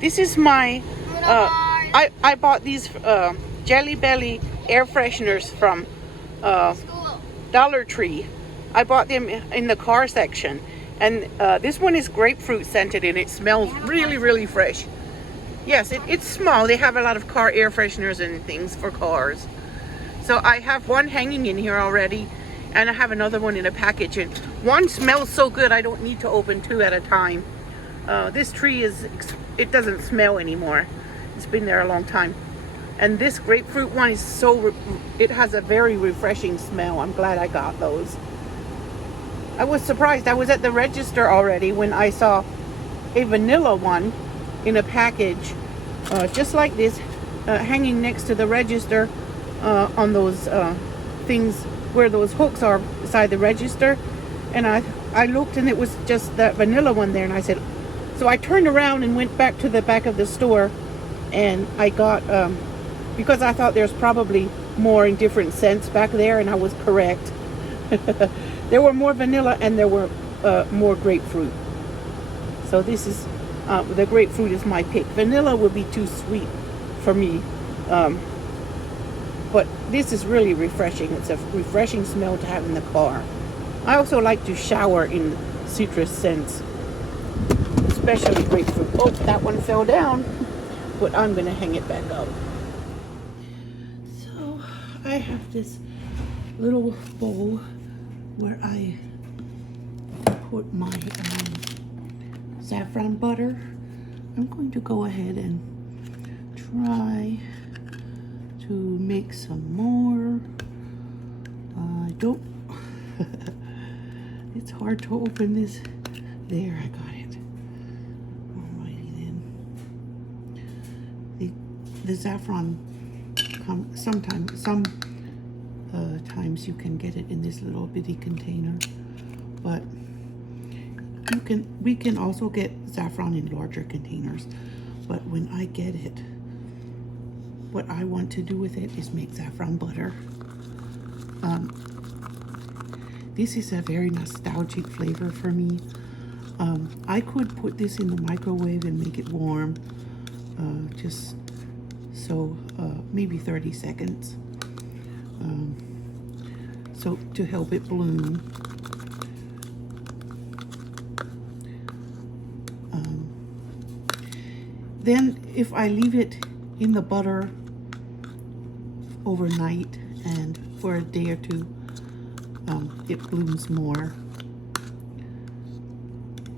This is my, I bought these Jelly Belly air fresheners from Dollar Tree. I bought them in the car section. And this one is grapefruit scented and it smells really, really fresh. Yes, it's small. They have a lot of car air fresheners and things for cars. So I have one hanging in here already. And I have another one in a package. And one smells so good I don't need to open two at a time. This tree it doesn't smell anymore. It's been there a long time. And this grapefruit one is it has a very refreshing smell. I'm glad I got those. I was surprised. I was at the register already when I saw a vanilla one in a package, just like this, hanging next to the register on those things where those hooks are beside the register. And I looked and it was just that vanilla one there, and I said, so I turned around and went back to the back of the store, and I got, because I thought there's probably more in different scents back there, and I was correct. There were more vanilla and there were more grapefruit. So this is, the grapefruit is my pick. Vanilla would be too sweet for me. But this is really refreshing. It's a refreshing smell to have in the car. I also like to shower in citrus scents, especially grapefruit. Oh, that one fell down, but I'm gonna hang it back up. So I have this little bowl where I put my saffron butter. I'm going to go ahead and try to make some more. I don't, it's hard to open this. There, I got it. Alrighty then. The saffron, some times you can get it in this little bitty container, but we can also get saffron in larger containers. But when I get it, what I want to do with it is make saffron butter. This is a very nostalgic flavor for me. I could put this in the microwave and make it warm, just so maybe 30 seconds. So to help it bloom. Then if I leave it in the butter overnight and for a day or two, it blooms more.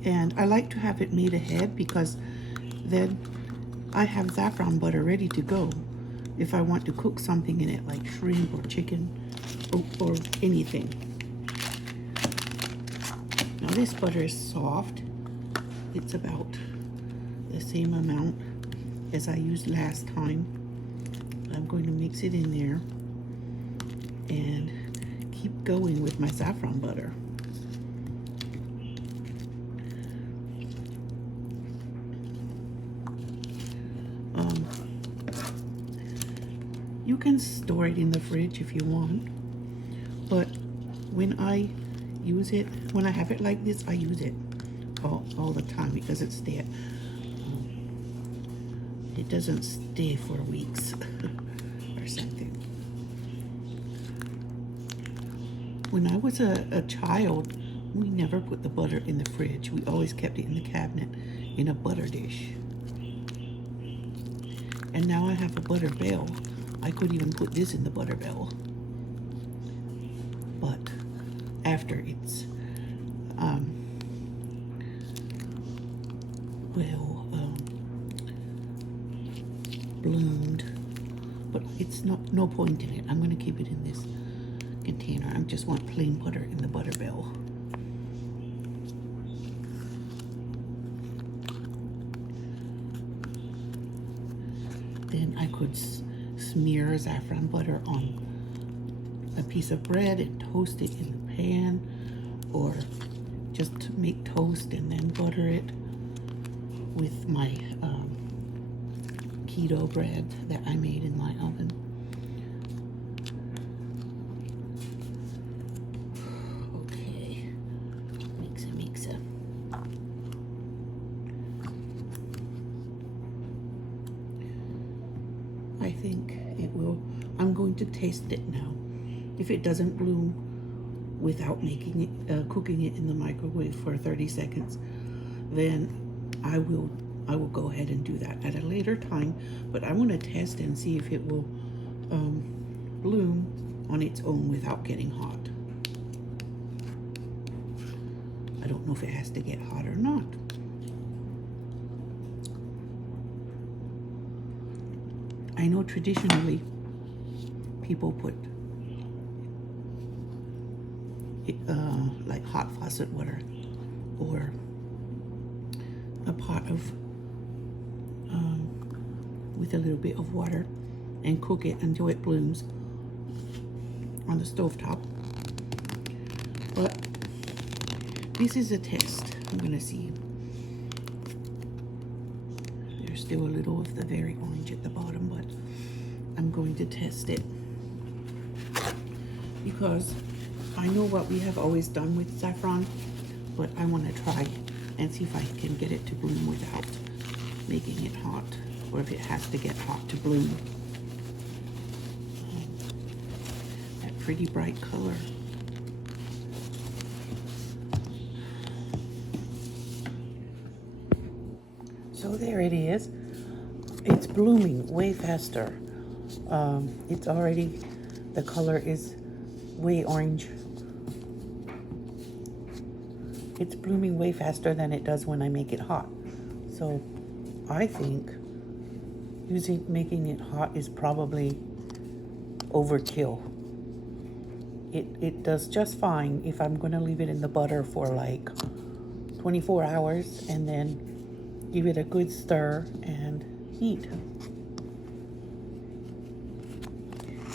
And I like to have it made ahead because then I have saffron butter ready to go if I want to cook something in it, like shrimp or chicken or anything. Now this butter is soft. It's about the same amount as I used last time. I'm going to mix it in there and keep going with my saffron butter. You can store it in the fridge if you want, but when I use it, when I have it like this, I use it all the time because it's there. It doesn't stay for weeks or something. When I was a child, we never put the butter in the fridge. We always kept it in the cabinet in a butter dish. And now I have a butter bell. I could even put this in the butter bell. But after it's, bloomed, but it's no point in it. I'm going to keep it in this container. I just want plain butter in the butter bell. Then I could smear saffron butter on a piece of bread and toast it in the pan, or just make toast and then butter it with my keto bread that I made in my oven. Okay, mixa. I think it will. I'm going to taste it now. If it doesn't bloom without making it, cooking it in the microwave for 30 seconds, then I will go ahead and do that at a later time. But I want to test and see if it will bloom on its own without getting hot. I don't know if it has to get hot or not. I know traditionally people put like hot faucet water or a pot of with a little bit of water and cook it until it blooms on the stovetop. But this is a test. I'm gonna see. There's still a little of the very orange at the bottom, but I'm going to test it because I know what we have always done with saffron, but I want to try and see if I can get it to bloom without making it hot, or if it has to get hot to bloom. That pretty bright color. So there it is. It's blooming way faster. It's already, the color is way orange. It's blooming way faster than it does when I make it hot. So I think making it hot is probably overkill. It does just fine if I'm gonna leave it in the butter for like 24 hours and then give it a good stir and heat.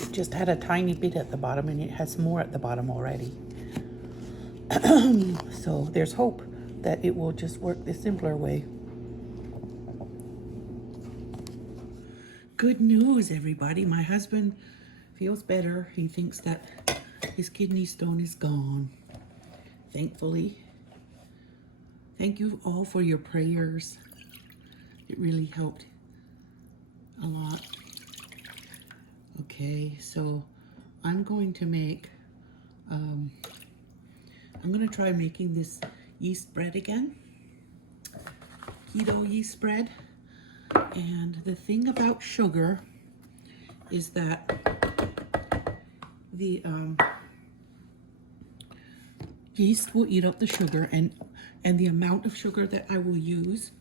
It just had a tiny bit at the bottom and it has more at the bottom already. So there's hope that it will just work the simpler way. Good news, everybody. My husband feels better. He thinks that his kidney stone is gone. Thankfully. Thank you all for your prayers. It really helped a lot. Okay, so I'm going to make, I'm going to try making this yeast bread again. Keto yeast bread. And the thing about sugar is that the yeast will eat up the sugar, and the amount of sugar that I will use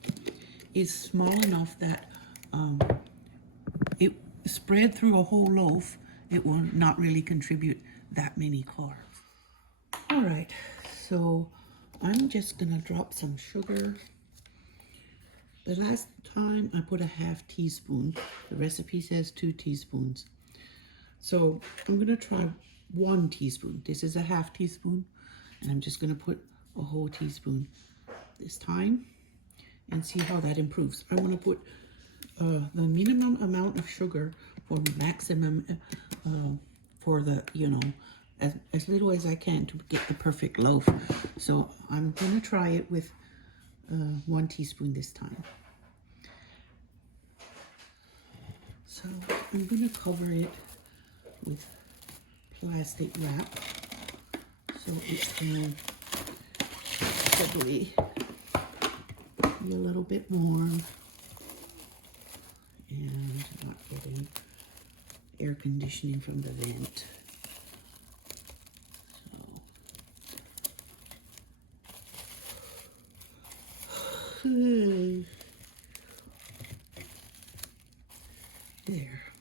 is small enough that it spread through a whole loaf. It will not really contribute that many carbs. All right, so I'm just gonna drop some sugar. The last time I put a half teaspoon. The recipe says 2 teaspoons. So I'm gonna try 1 teaspoon. This is a half teaspoon, and I'm just gonna put a whole teaspoon this time and see how that improves. I wanna put the minimum amount of sugar for maximum, for the, you know, as little as I can to get the perfect loaf. So I'm gonna try it with 1 teaspoon this time. So I'm gonna cover it with plastic wrap so it can probably be a little bit warm and not getting air conditioning from the vent. There.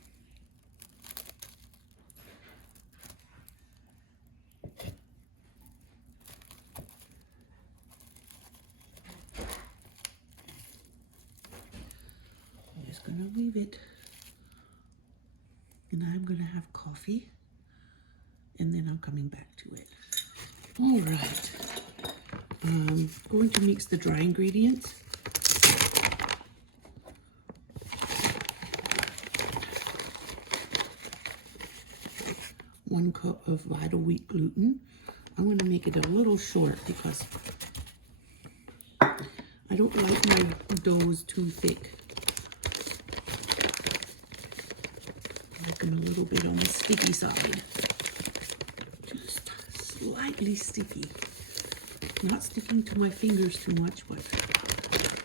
I'm just gonna leave it, and I'm gonna have coffee, and then I'm coming back to it. All right. I'm going to mix the dry ingredients. One cup of vital wheat gluten. I'm going to make it a little short because I don't like my doughs too thick. and a little bit on the sticky side. Just slightly sticky. Not sticking to my fingers too much, but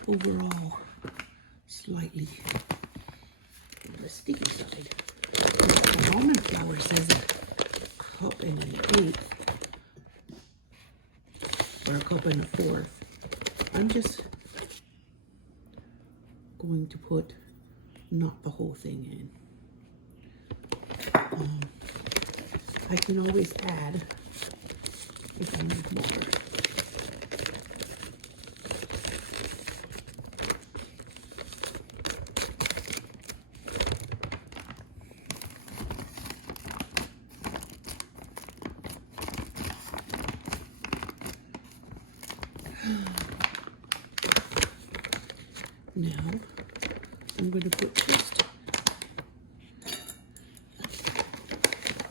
overall, slightly on the sticky side. The almond flour says a cup and an eighth, or a cup and a fourth. I'm just going to put not the whole thing in. I can always add if I need more. Now, I'm going to put just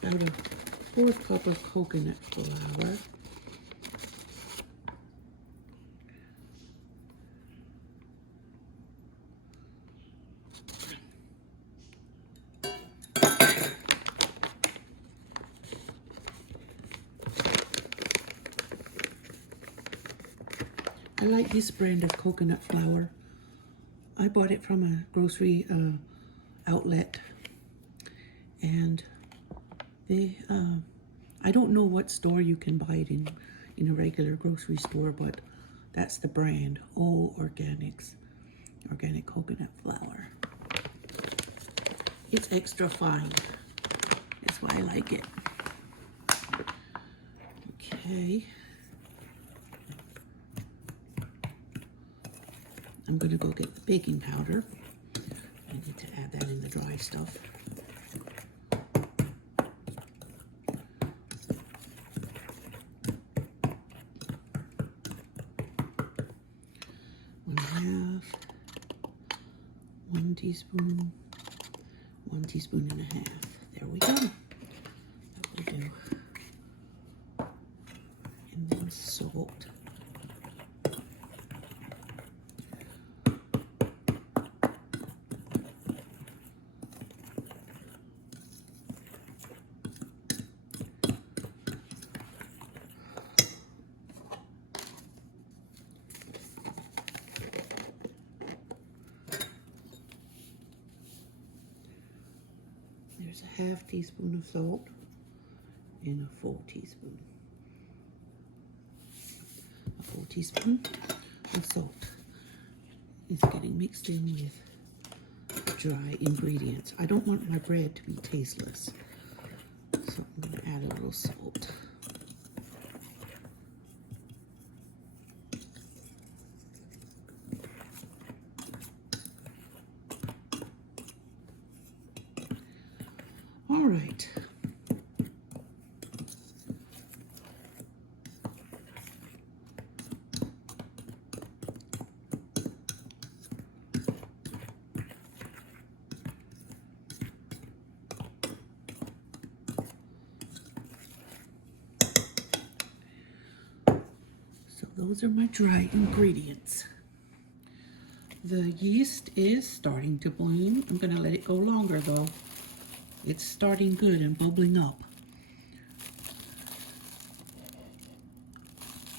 about a fourth cup of coconut flour. I like this brand of coconut flour. I bought it from a grocery outlet, and they, I don't know what store you can buy it in a regular grocery store, but that's the brand, O Organics, organic coconut flour. It's extra fine. That's why I like it. Okay. I'm going to go get the baking powder. I need to add that in the dry stuff. One teaspoon, 1 teaspoon and a half. There we go. That will do. And then salt. There's a half teaspoon of salt and a full teaspoon. A full teaspoon of salt is getting mixed in with dry ingredients. I don't want my bread to be tasteless, so I'm going to add a little salt. All right. So those are my dry ingredients. The yeast is starting to bloom. I'm going to let it go longer though. It's starting good and bubbling up.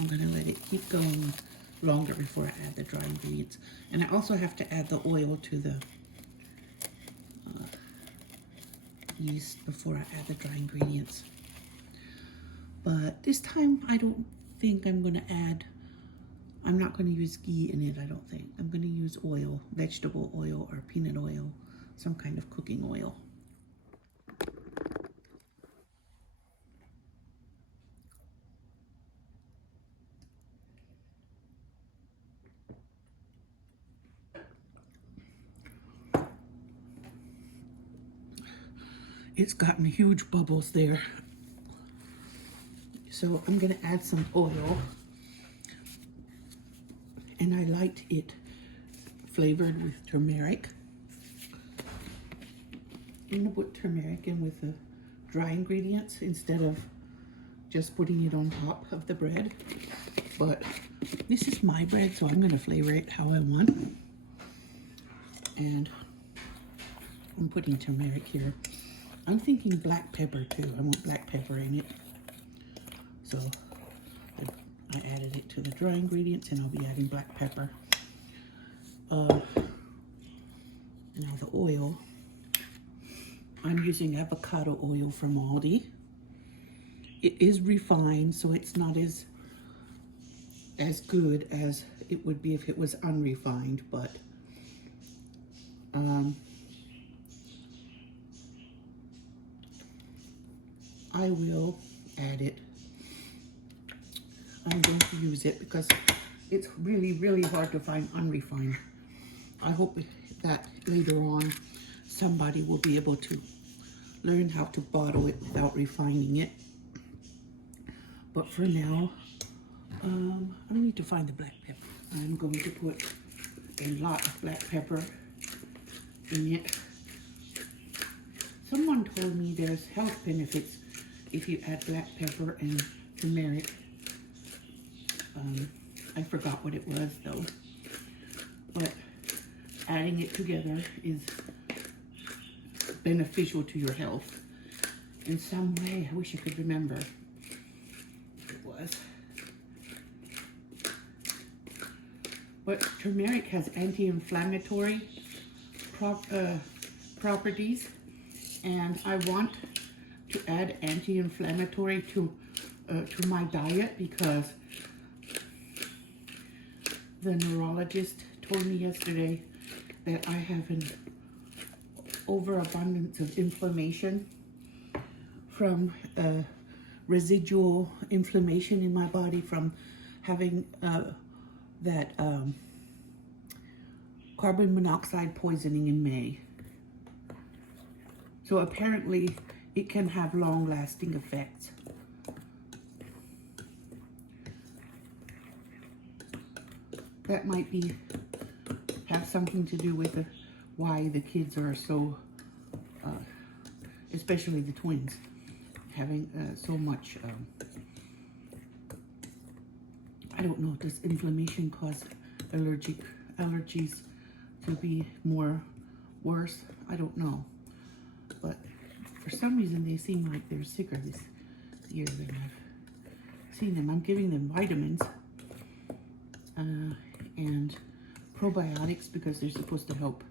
I'm going to let it keep going longer before I add the dry ingredients. And I also have to add the oil to the yeast before I add the dry ingredients. But this time I don't think I'm going to add, I'm not going to use ghee in it, I don't think. I'm going to use oil, vegetable oil or peanut oil, some kind of cooking oil. It's gotten huge bubbles there. So I'm going to add some oil. And I liked it flavored with turmeric. I'm going to put turmeric in with the dry ingredients instead of just putting it on top of the bread. But this is my bread, so I'm going to flavor it how I want. And I'm putting turmeric here. I'm thinking black pepper too. I want black pepper in it. So I added it to the dry ingredients, and I'll be adding black pepper. Now the oil. I'm using avocado oil from Aldi. It is refined, so it's not as good as it would be if it was unrefined, but I will add it. I'm going to use it because it's really, really hard to find unrefined. I hope that later on somebody will be able to learn how to bottle it without refining it. But for now, I need to find the black pepper. I'm going to put a lot of black pepper in it. Someone told me there's health benefits if you add black pepper and turmeric. I forgot what it was though. But adding it together is beneficial to your health in some way. I wish I could remember what it was. But turmeric has anti-inflammatory properties, and I want to add anti-inflammatory to my diet because the neurologist told me yesterday that I have an overabundance of inflammation from residual inflammation in my body from having that carbon monoxide poisoning in May. So apparently it can have long-lasting effects. That might have something to do with why the kids are so, especially the twins, having so much, I don't know, does inflammation cause allergies to be worse? I don't know. But for some reason they seem like they're sicker this year than I've seen them. I'm giving them vitamins and probiotics because they're supposed to help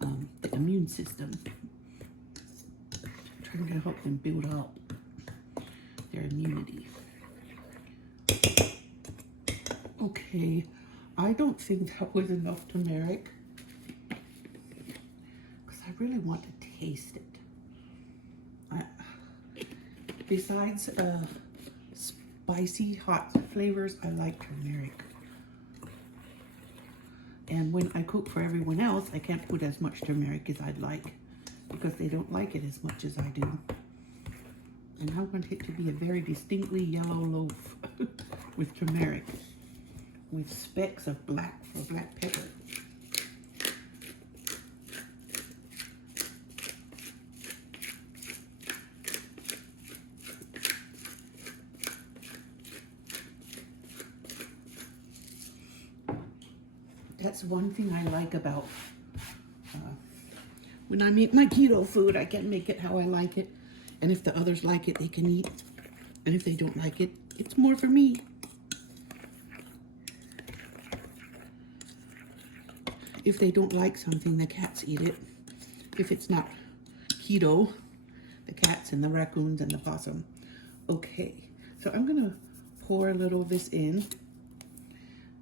the immune system. I'm trying to help them build up their immunity. Okay, I don't think that was enough turmeric because I really want to taste it. Besides spicy, hot flavors, I like turmeric. And when I cook for everyone else, I can't put as much turmeric as I'd like because they don't like it as much as I do. And I want it to be a very distinctly yellow loaf with turmeric, with specks of black for black pepper. That's one thing I like about when I make my keto food. I can make it how I like it, and if the others like it, they can eat, and if they don't like it, it's more for me. If they don't like something, the cats eat it. If it's not keto, the cats and the raccoons and the possum. Okay, so I'm gonna pour a little of this in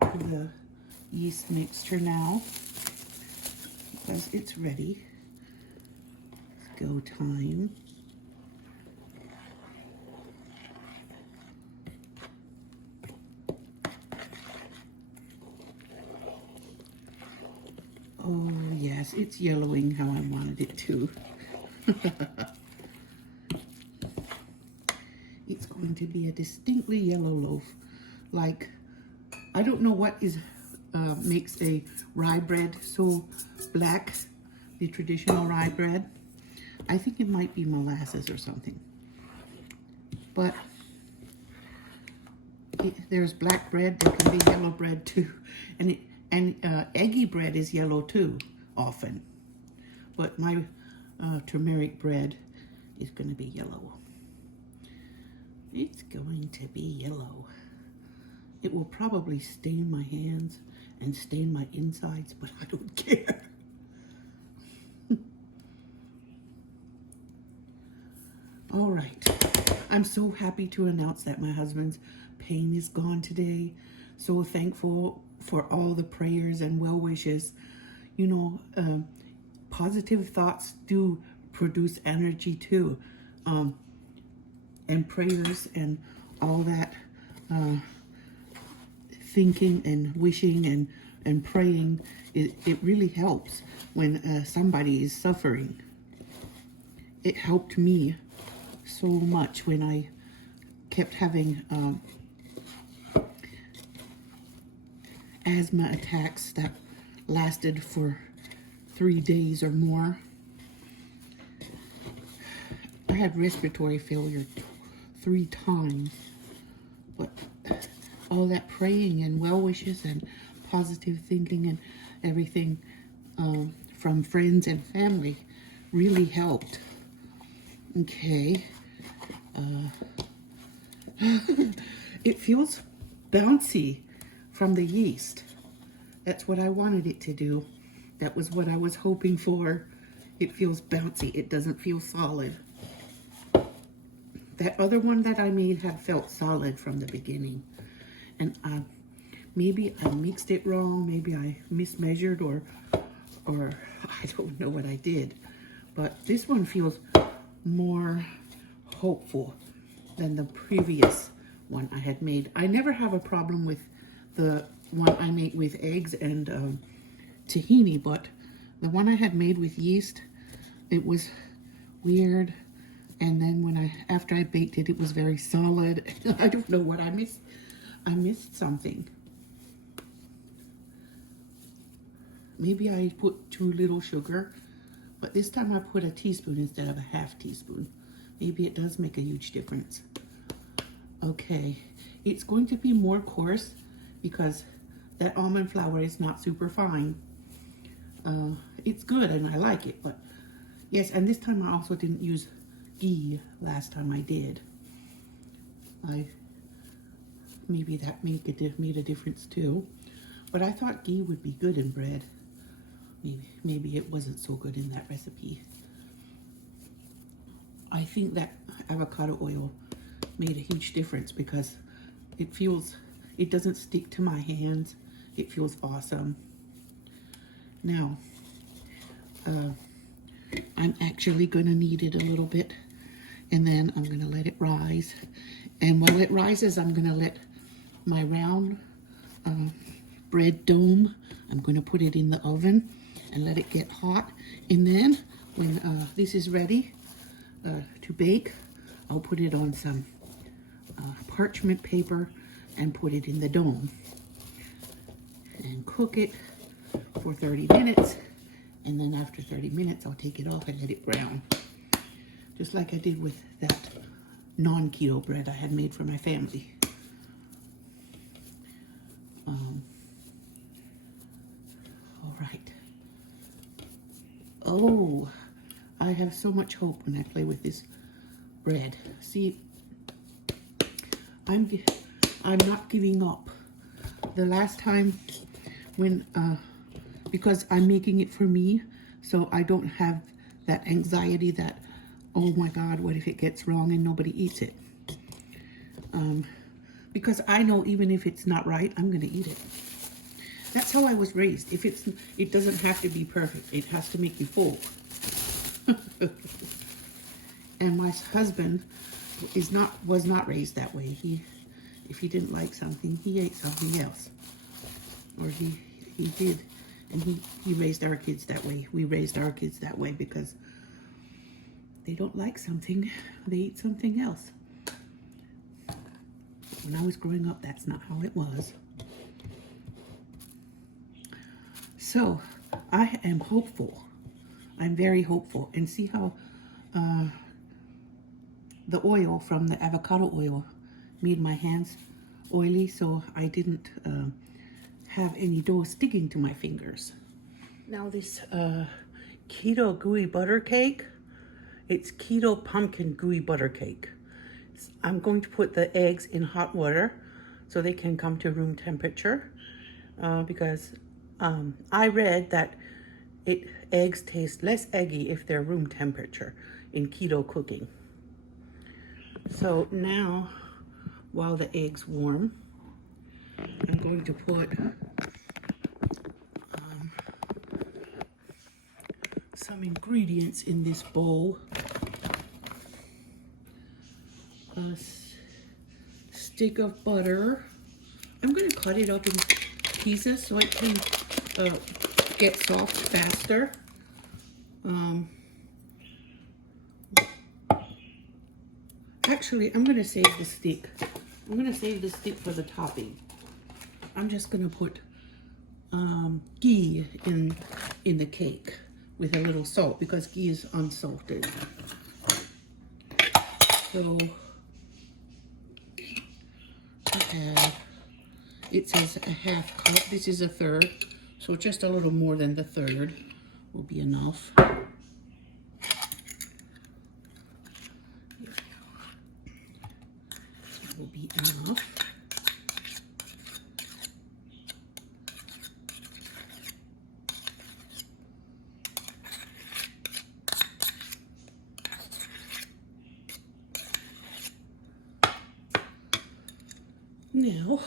to the yeast mixture now because it's ready. It's go time. Oh yes, it's yellowing how I wanted it to. It's going to be a distinctly yellow loaf. Like, I don't know what makes a rye bread so black, the traditional rye bread. I think it might be molasses or something. But there's black bread, there can be yellow bread too. And eggy bread is yellow too, often. But my turmeric bread is going to be yellow. It's going to be yellow. It will probably stain my hands and stain my insides, but I don't care. All right. I'm so happy to announce that my husband's pain is gone today. So thankful for all the prayers and well wishes. You know, positive thoughts do produce energy too. And prayers and all that thinking and wishing and praying, it really helps when somebody is suffering. It helped me so much when I kept having asthma attacks that lasted for 3 days or more. I had respiratory failure 3 times, but all that praying and well wishes and positive thinking and everything from friends and family really helped. Okay. It feels bouncy from the yeast. That's what I wanted it to do. That was what I was hoping for. It feels bouncy. It doesn't feel solid. That other one that I made had felt solid from the beginning. And maybe I mixed it wrong. Maybe I mismeasured or I don't know what I did. But this one feels more hopeful than the previous one I had made. I never have a problem with the one I made with eggs and tahini, but the one I had made with yeast, it was weird. And then after I baked it, it was very solid. I don't know what I missed. I missed something. Maybe I put too little sugar, but this time I put a teaspoon instead of a half teaspoon. Maybe it does make a huge difference. Okay, it's going to be more coarse because that almond flour is not super fine. It's good and I like it, but yes, and this time I also didn't use ghee last time I did. Maybe that made a difference too. But I thought ghee would be good in bread. Maybe it wasn't so good in that recipe. I think that avocado oil made a huge difference because it doesn't stick to my hands. It feels awesome. Now, I'm actually going to knead it a little bit, and then I'm going to let it rise. And while it rises, I'm going to let my round bread dome, I'm going to put it in the oven and let it get hot. And then when this is ready to bake, I'll put it on some parchment paper and put it in the dome and cook it for 30 minutes. And then after 30 minutes, I'll take it off and let it brown. Just like I did with that non-keto bread I had made for my family. All right. Oh, I have so much hope when I play with this bread. See, I'm not giving up. The last time when, because I'm making it for me, so I don't have that anxiety that, oh my God, what if it gets wrong and nobody eats it? Because I know even if it's not right, I'm gonna eat it. That's how I was raised. It doesn't have to be perfect. It has to make you full. And my husband was not raised that way. If he didn't like something, he ate something else. Or he did. And he raised our kids that way. We raised our kids that way because they don't like something, they eat something else. When I was growing up, that's not how it was. So, I am hopeful. I'm very hopeful. And see how the oil from the avocado oil made my hands oily, so I didn't have any dough sticking to my fingers. Now this keto gooey butter cake It's Keto Pumpkin Gooey Butter Cake. I'm going to put the eggs in hot water so they can come to room temperature because I read that eggs taste less eggy if they're room temperature in keto cooking. So now, while the eggs warm, I'm going to put some ingredients in this bowl. A stick of butter. I'm going to cut it up in pieces so it can get soft faster. Actually, I'm going to save the stick. I'm going to save the stick for the topping. I'm just going to put ghee in the cake with a little salt because ghee is unsalted. So it says a half cup. This is a third, so just a little more than the third will be enough. That will be enough. Now,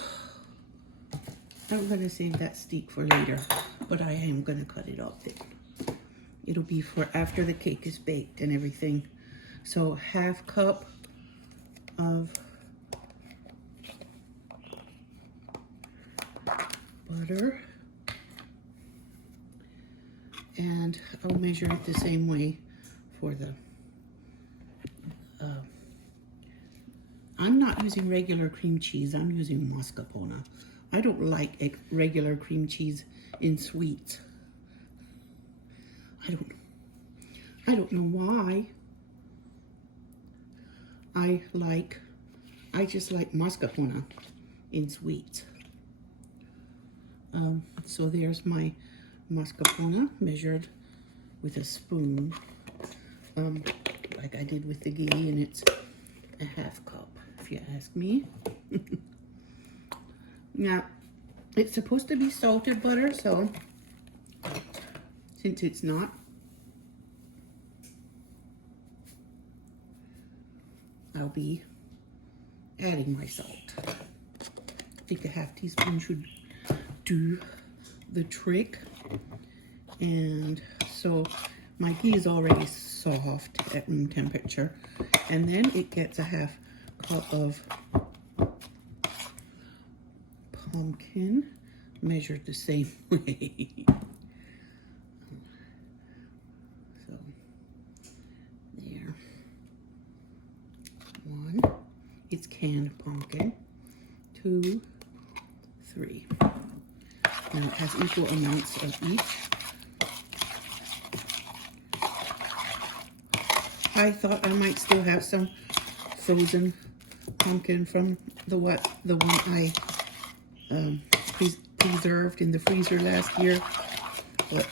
I'm going to save that steak for later, but I am going to cut it up then. It'll be for after the cake is baked and everything. So half cup of butter. And I'll measure it the same way for the I'm not using regular cream cheese. I'm using mascarpone. I don't like regular cream cheese in sweets. I don't know why. I just like mascarpone in sweets. So there's my mascarpone measured with a spoon, like I did with the ghee, and it's a half cup, if you ask me. Now, it's supposed to be salted butter, so since it's not, I'll be adding my salt. I think a half teaspoon should do the trick. And so my ghee is already soft at room temperature, and then it gets a half cup of pumpkin measured the same way. So there. 1, it's canned pumpkin. 2, 3. Now it has equal amounts of each. I thought I might still have some frozen pumpkin from the one I preserved in the freezer last year, but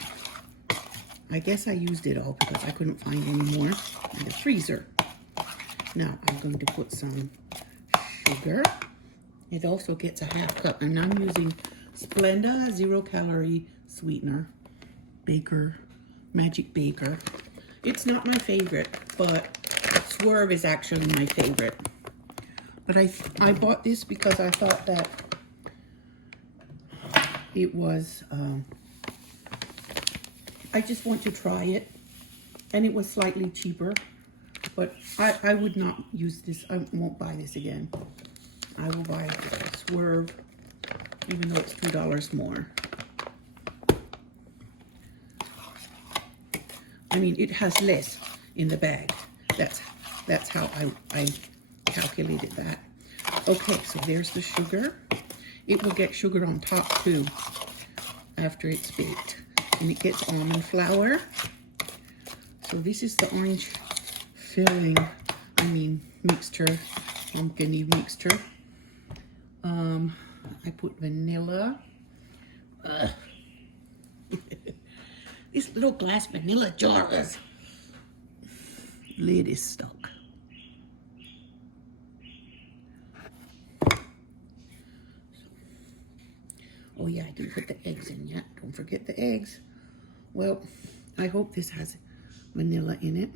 I guess I used it all because I couldn't find any more in the freezer. Now I'm going to put some sugar. It also gets a half cup, and I'm using Splenda 0-calorie sweetener, Magic Baker. It's not my favorite, but Swerve is actually my favorite. But I bought this because I thought that it was, I just want to try it, and it was slightly cheaper, but I would not use this. I won't buy this again. I will buy Swerve, even though it's $2 more. I mean, it has less in the bag. That's how I calculated that. Okay, so there's the sugar. It will get sugar on top too after it's baked. And it gets almond flour. So this is the orange filling, mixture, pumpkin-y mixture. I put vanilla. These little glass vanilla jars. lid is stuck. Oh yeah, I didn't put the eggs in yet. Don't forget the eggs. Well, I hope this has vanilla in it.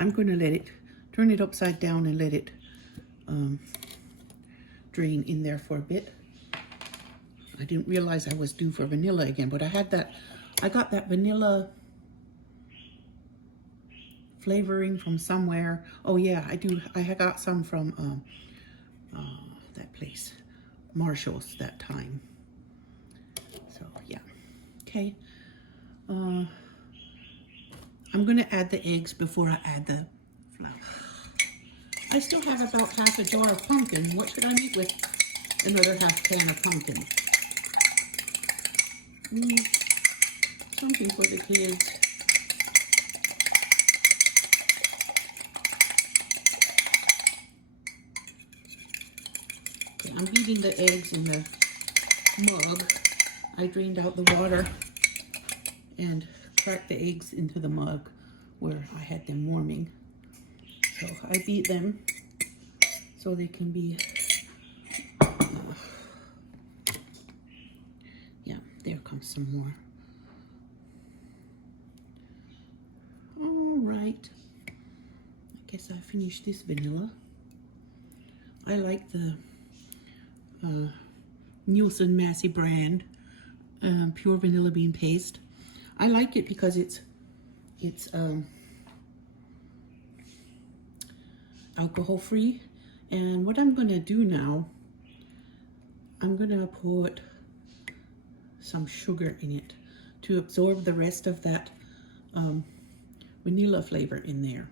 I'm going to let it, turn it upside down and let it drain in there for a bit. I didn't realize I was due for vanilla again, but I had that, I got that vanilla flavoring from somewhere. Oh yeah, I do. I had got some from that place, Marshall's, that time. So yeah, okay. I'm gonna add the eggs before I add the flour. I still have about half a jar of pumpkin. What should I make with another half can of pumpkin? Something for the kids. Okay, I'm beating the eggs in the mug. I drained out the water and cracked the eggs into the mug where I had them warming. So I beat them so they can be, yeah, there comes some more. All right, I guess I finished this vanilla. I like the Nielsen Massey brand pure vanilla bean paste. I like it because it's alcohol free. And what I'm gonna do now, I'm gonna put some sugar in it to absorb the rest of that vanilla flavor in there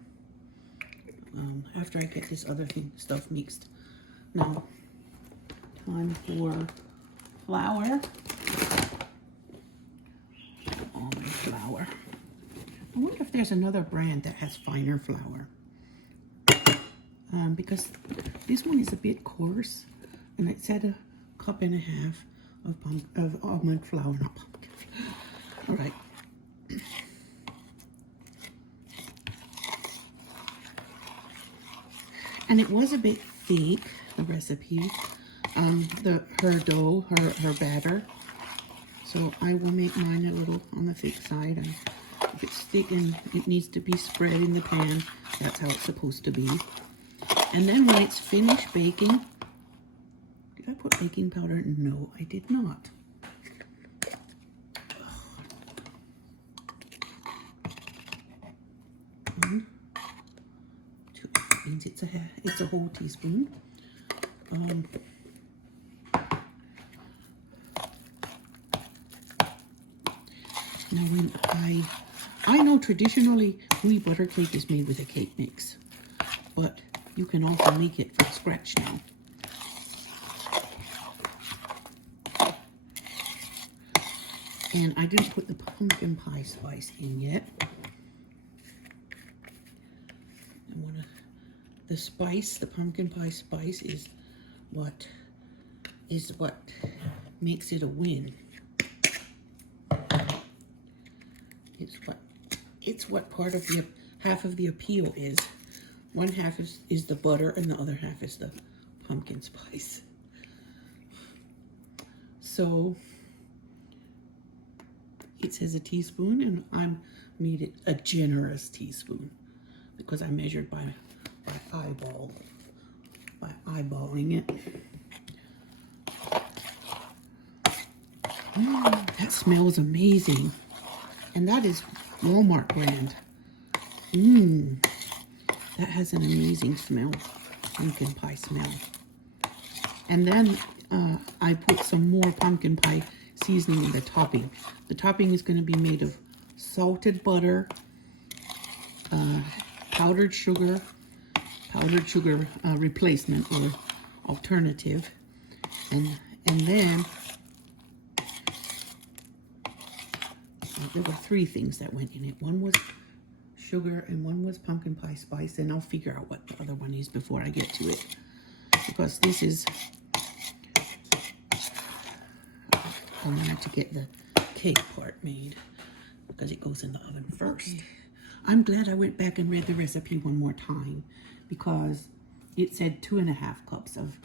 after I get this other stuff mixed. Now, time for flour. Almond flour. I wonder if there's another brand that has finer flour. Because this one is a bit coarse, and it said 1.5 cups of almond flour, not pumpkin flour. All right. And it was a bit thick, the recipe, her dough, her batter. So I will make mine a little on the thick side. And if it's thick and it needs to be spread in the pan, that's how it's supposed to be. And then when it's finished baking, did I put baking powder? No, I did not. 1, 2, that means it's a whole teaspoon. Now when I know traditionally gooey butter cake is made with a cake mix, but you can also make it from scratch now. And I didn't put the pumpkin pie spice in yet. And the spice, the pumpkin pie spice, is what makes it a win. It's what part of the half of the appeal is. One half is the butter and the other half is the pumpkin spice. So it says a teaspoon, and I made it a generous teaspoon because I measured by eyeballing it. That smells amazing. And that is Walmart brand. That has an amazing smell, pumpkin pie smell. And then I put some more pumpkin pie seasoning in the topping. The topping is going to be made of salted butter, powdered sugar replacement or alternative, and then there were 3 things that went in it. One was sugar and one was pumpkin pie spice, and I'll figure out what the other one is before I get to it, because this is I wanted to get the cake part made because it goes in the oven first. Okay. I'm glad I went back and read the recipe one more time because it said 2.5 cups of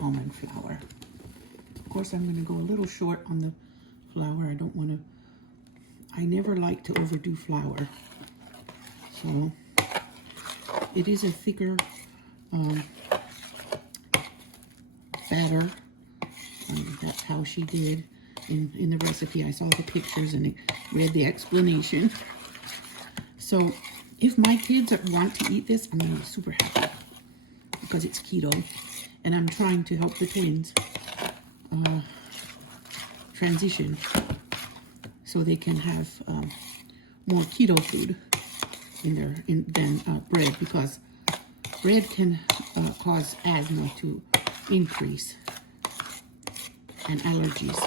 almond flour. Of course, I'm going to go a little short on the flour. I don't want to, I never like to overdo flour. So it is a thicker batter. That's how she did in the recipe. I saw the pictures and read the explanation. So if my kids want to eat this, I'm going to be super happy because it's keto. And I'm trying to help the twins transition so they can have more keto food than bread, because bread can cause asthma to increase and allergies.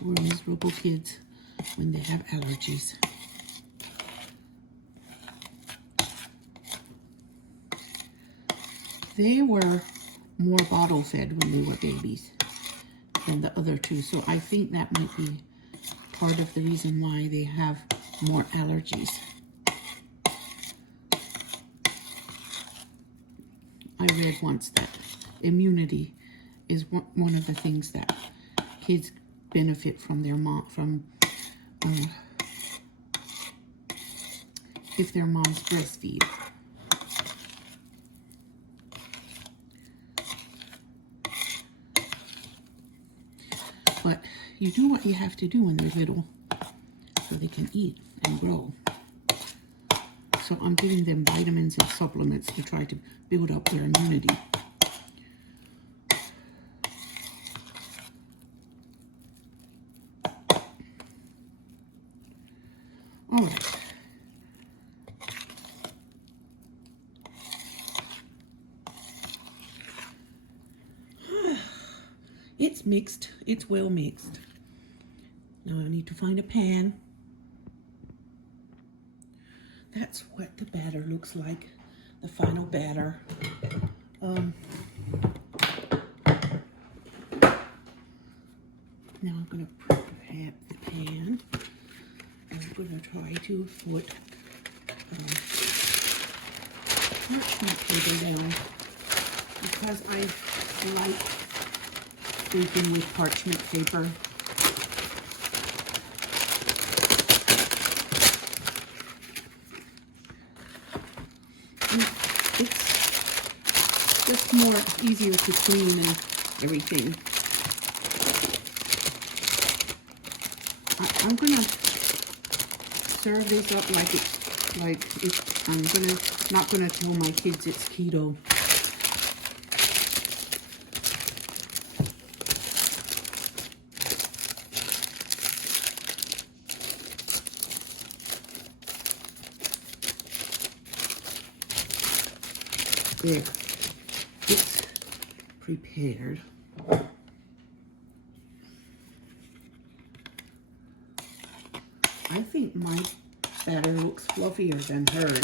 We're miserable kids when they have allergies. They were more bottle fed when they were babies than the other two, so I think that might be part of the reason why they have more allergies. I read once that immunity is one of the things that kids benefit from their mom, if their moms breastfeed. But you do what you have to do when they're little so they can eat and grow. So I'm giving them vitamins and supplements to try to build up their immunity. All right. It's mixed. It's well mixed. Now I need to find a pan. That's what the batter looks like. The final batter. Now I'm going to prep the pan. I'm going to try to put parchment paper down because I like baking with parchment paper. It's just more easier to clean and everything. I'm gonna serve this up I'm not gonna tell my kids it's keto. There, it's prepared. I think my batter looks fluffier than hers.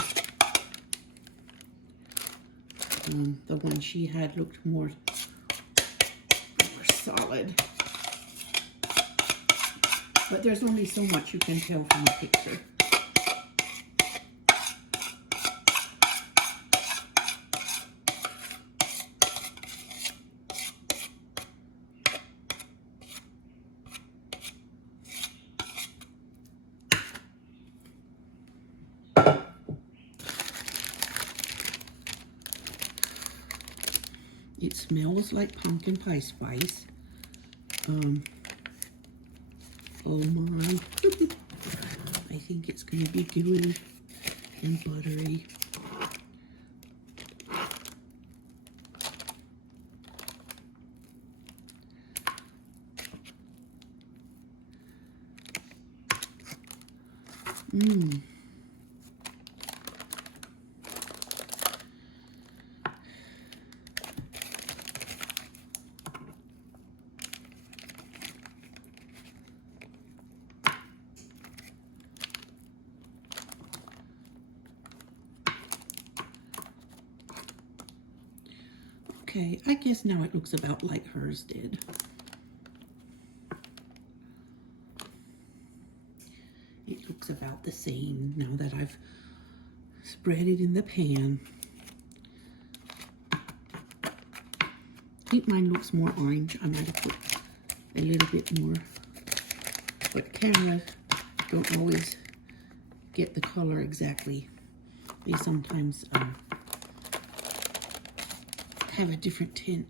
The one she had looked more solid. But there's only so much you can tell from a picture. It smells like pumpkin pie spice. Oh my. I think it's going to be gooey and buttery. Mmm. Okay, I guess now it looks about like hers did. It looks about the same now that I've spread it in the pan. I think mine looks more orange. I might have put a little bit more, but cameras don't always get the color exactly. They sometimes have a different tint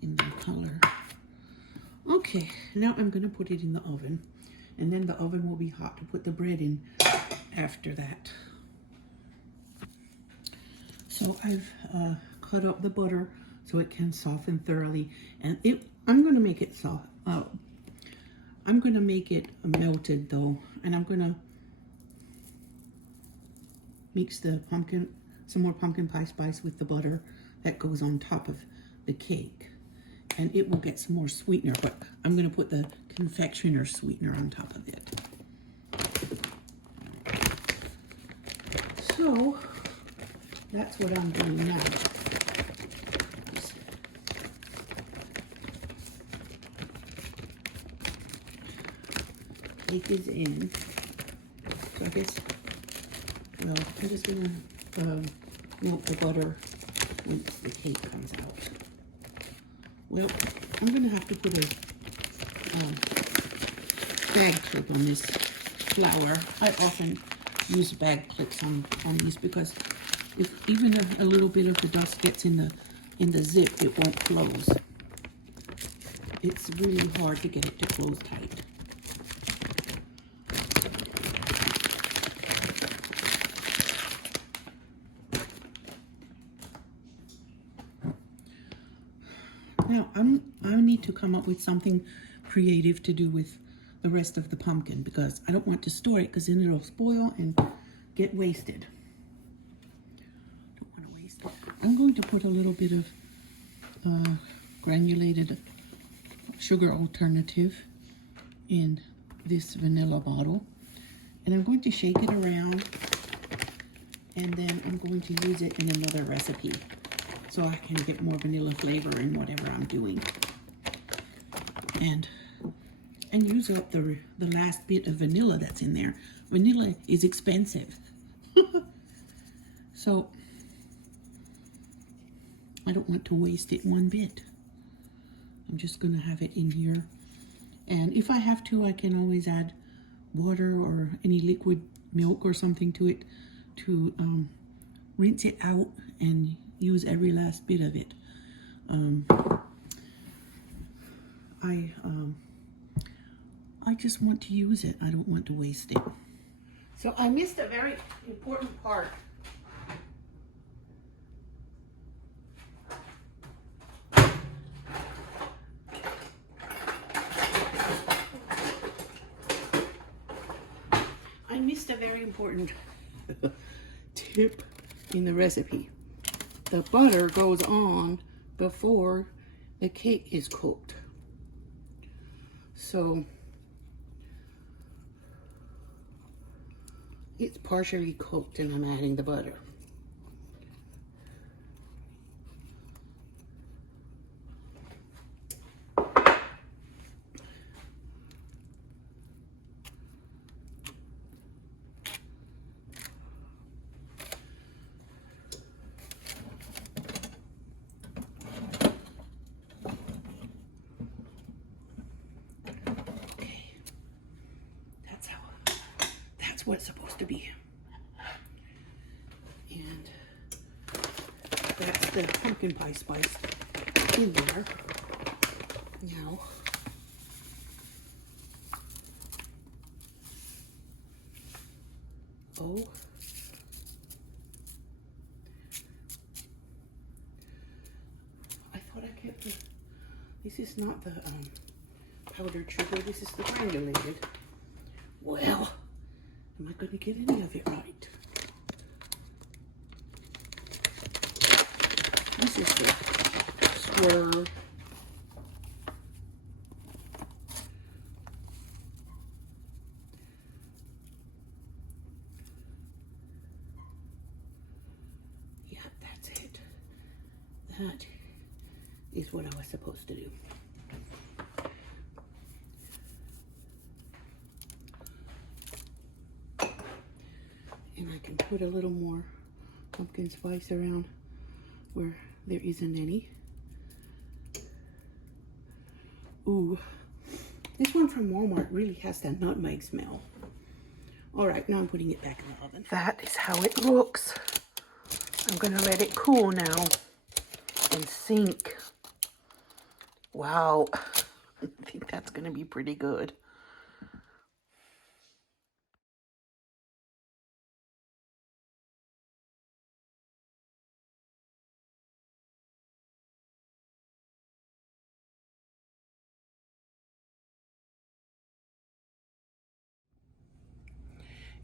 in the color. Okay, now I'm gonna put it in the oven, and then the oven will be hot to put the bread in after that. So I've cut up the butter so it can soften thoroughly, and I'm gonna make it soft. I'm gonna make it melted though, and I'm gonna mix the some more pumpkin pie spice with the butter that goes on top of the cake, and it will get some more sweetener, but I'm gonna put the confectioner sweetener on top of it. So that's what I'm doing now. Cake is in. So I guess, well, I'm just gonna melt the butter once the cake comes out. Well, I'm gonna have to put a bag clip on this flour. I often use bag clips on these because if even a little bit of the dust gets in the zip, it won't close. It's really hard to get it to close tight. Now, I need to come up with something creative to do with the rest of the pumpkin because I don't want to store it because then it'll spoil and get wasted. Don't want to waste it. I'm going to put a little bit of granulated sugar alternative in this vanilla bottle, and I'm going to shake it around, and then I'm going to use it in another recipe so I can get more vanilla flavor in whatever I'm doing, and use up the last bit of vanilla that's in there. Vanilla is expensive. So I don't want to waste it one bit. I'm just gonna have it in here. And if I have to, I can always add water or any liquid milk or something to it to rinse it out and use every last bit of it. I just want to use it. I don't want to waste it. So I missed a very important part. I missed a very important tip in the recipe. The butter goes on before the cake is cooked. So it's partially cooked and I'm adding the butter. That's what it's supposed to be. And that's the pumpkin pie spice in there. Now, I thought I kept the, this is not the powdered sugar, this is the granulated. Well, am I going to get any of it right? This is the swerve. Yeah, that's it. That supposed to do. And I can put a little more pumpkin spice around where there isn't any. Ooh, this one from Walmart really has that nutmeg smell. All right, now I'm putting it back in the oven. That is how it looks. I'm gonna let it cool now and sink. Wow, I think that's gonna be pretty good.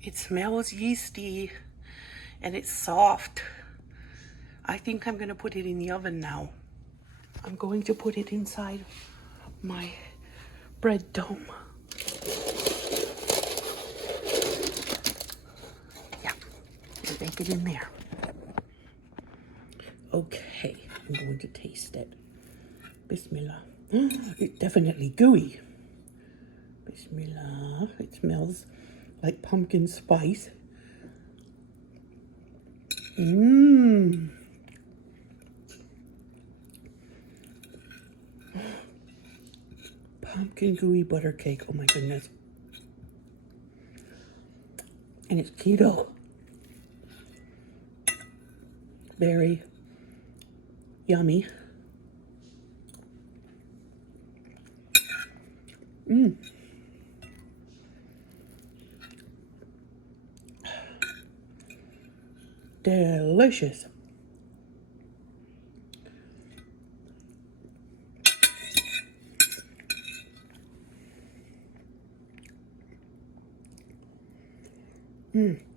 It smells yeasty and it's soft. I think I'm gonna put it in the oven now. I'm going to put it inside my bread dome. Yeah, and bake it in there. Okay, I'm going to taste it. Bismillah. It's definitely gooey. Bismillah. It smells like pumpkin spice. Mmm. Pumpkin gooey butter cake. Oh my goodness. And it's keto. Very yummy. Mmm. Delicious.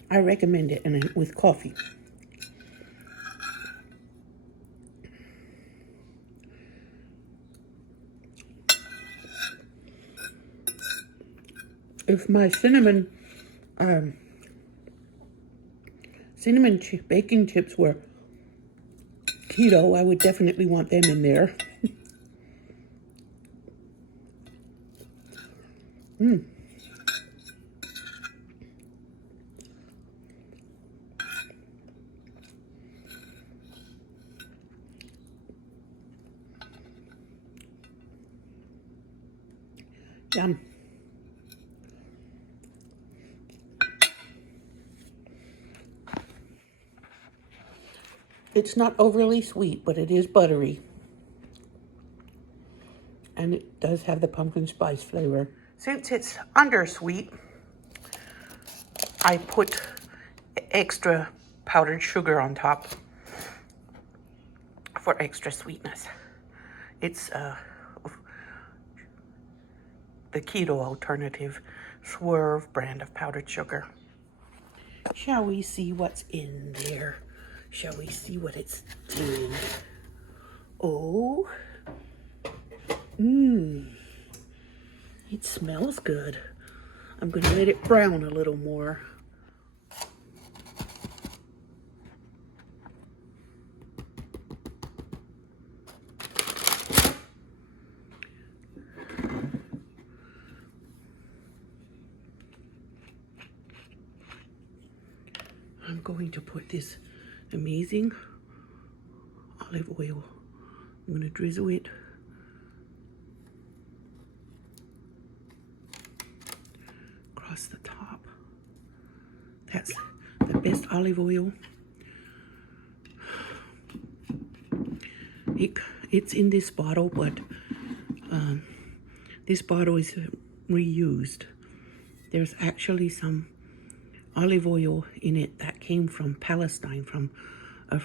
I recommend it and with coffee. If my cinnamon baking chips were keto, I would definitely want them in there. Mmm. Yum. It's not overly sweet, but it is buttery. And it does have the pumpkin spice flavor. Since it's undersweet, I put extra powdered sugar on top for extra sweetness. It's the keto alternative Swerve brand of powdered sugar. Shall we see what's in there? Shall we see what it's doing? Oh, it smells good. I'm going to let it brown a little more. I'm going to put this amazing olive oil. I'm going to drizzle it across the top. That's the best olive oil. It's in this bottle, but this bottle is reused. There's actually some olive oil in it that came from Palestine, from a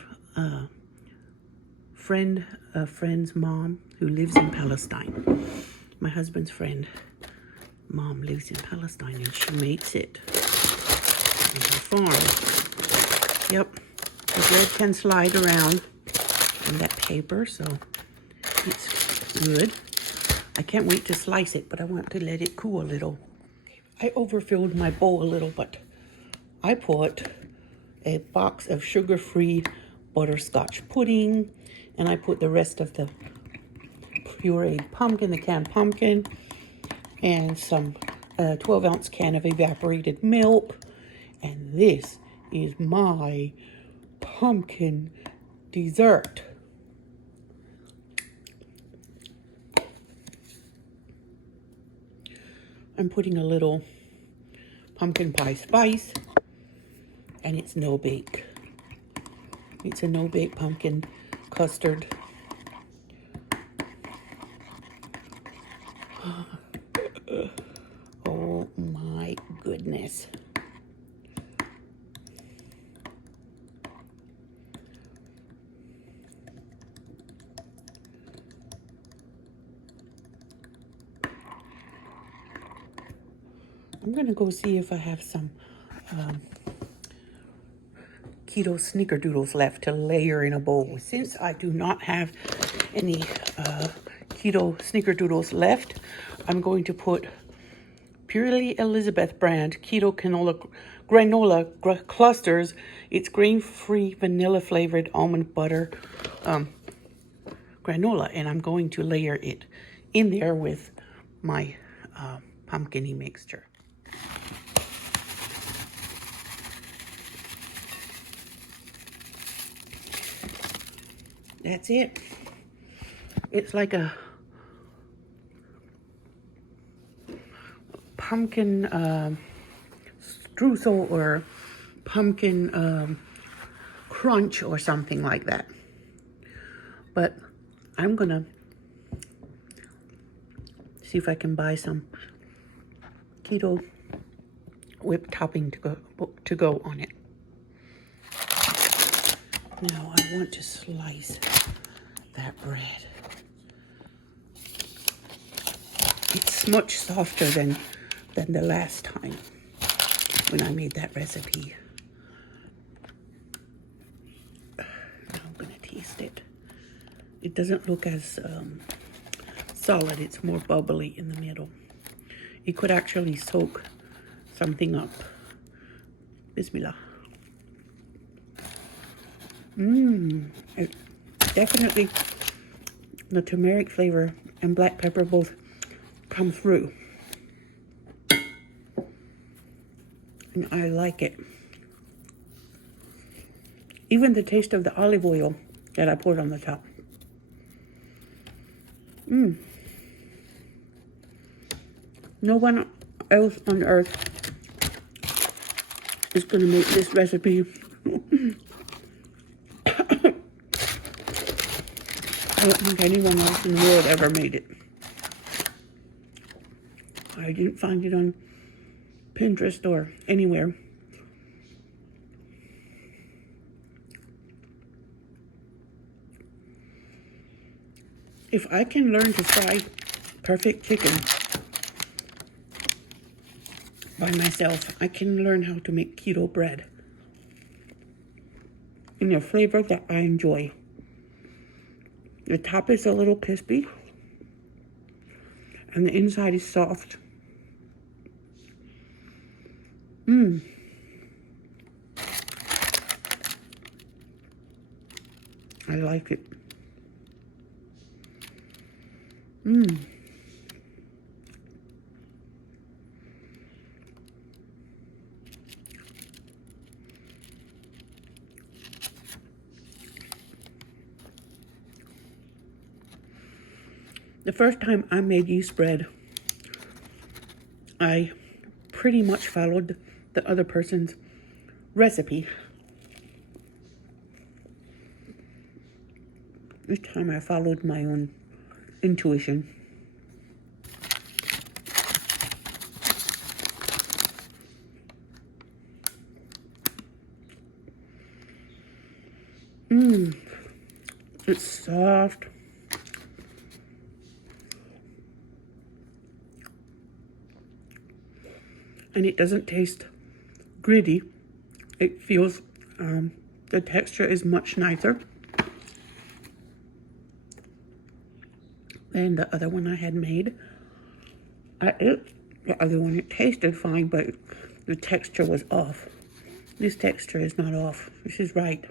friend's mom who lives in Palestine. My husband's friend mom lives in Palestine, and she makes it on her farm. Yep, the bread can slide around in that paper, so it's good. I can't wait to slice it, but I want to let it cool a little. I overfilled my bowl a little, but I put a box of sugar-free butterscotch pudding, and I put the rest of the pureed pumpkin, the canned pumpkin, and some 12-ounce can of evaporated milk. And this is my pumpkin dessert. I'm putting a little pumpkin pie spice, and it's no bake. It's a no bake pumpkin custard. Oh my goodness. I'm gonna go see if I have some keto snickerdoodles left to layer in a bowl. Since I do not have any keto snickerdoodles left, I'm going to put Purely Elizabeth brand keto granola clusters. It's grain-free, vanilla flavored almond butter granola, and I'm going to layer it in there with my pumpkin-y mixture. That's it. It's like a pumpkin streusel or pumpkin crunch or something like that. But I'm gonna see if I can buy some keto whipped topping to go on it. Now I want to slice that bread. It's much softer than the last time when I made that recipe. Now I'm gonna taste it. It doesn't look as solid. It's more bubbly in the middle. It could actually soak something up. Bismillah. It definitely, the turmeric flavor and black pepper both come through. And I like it. Even the taste of the olive oil that I poured on the top. No one else on earth is going to make this recipe. I don't think anyone else in the world ever made it. I didn't find it on Pinterest or anywhere. If I can learn to fry perfect chicken by myself, I can learn how to make keto bread in a flavor that I enjoy. The top is a little crispy, and the inside is soft. I like it. The first time I made yeast bread, I pretty much followed the other person's recipe. This time I followed my own intuition. It's soft. And it doesn't taste gritty. It feels, the texture is much nicer than the other one I had made. The other one, it tasted fine, but the texture was off. This texture is not off. This is right.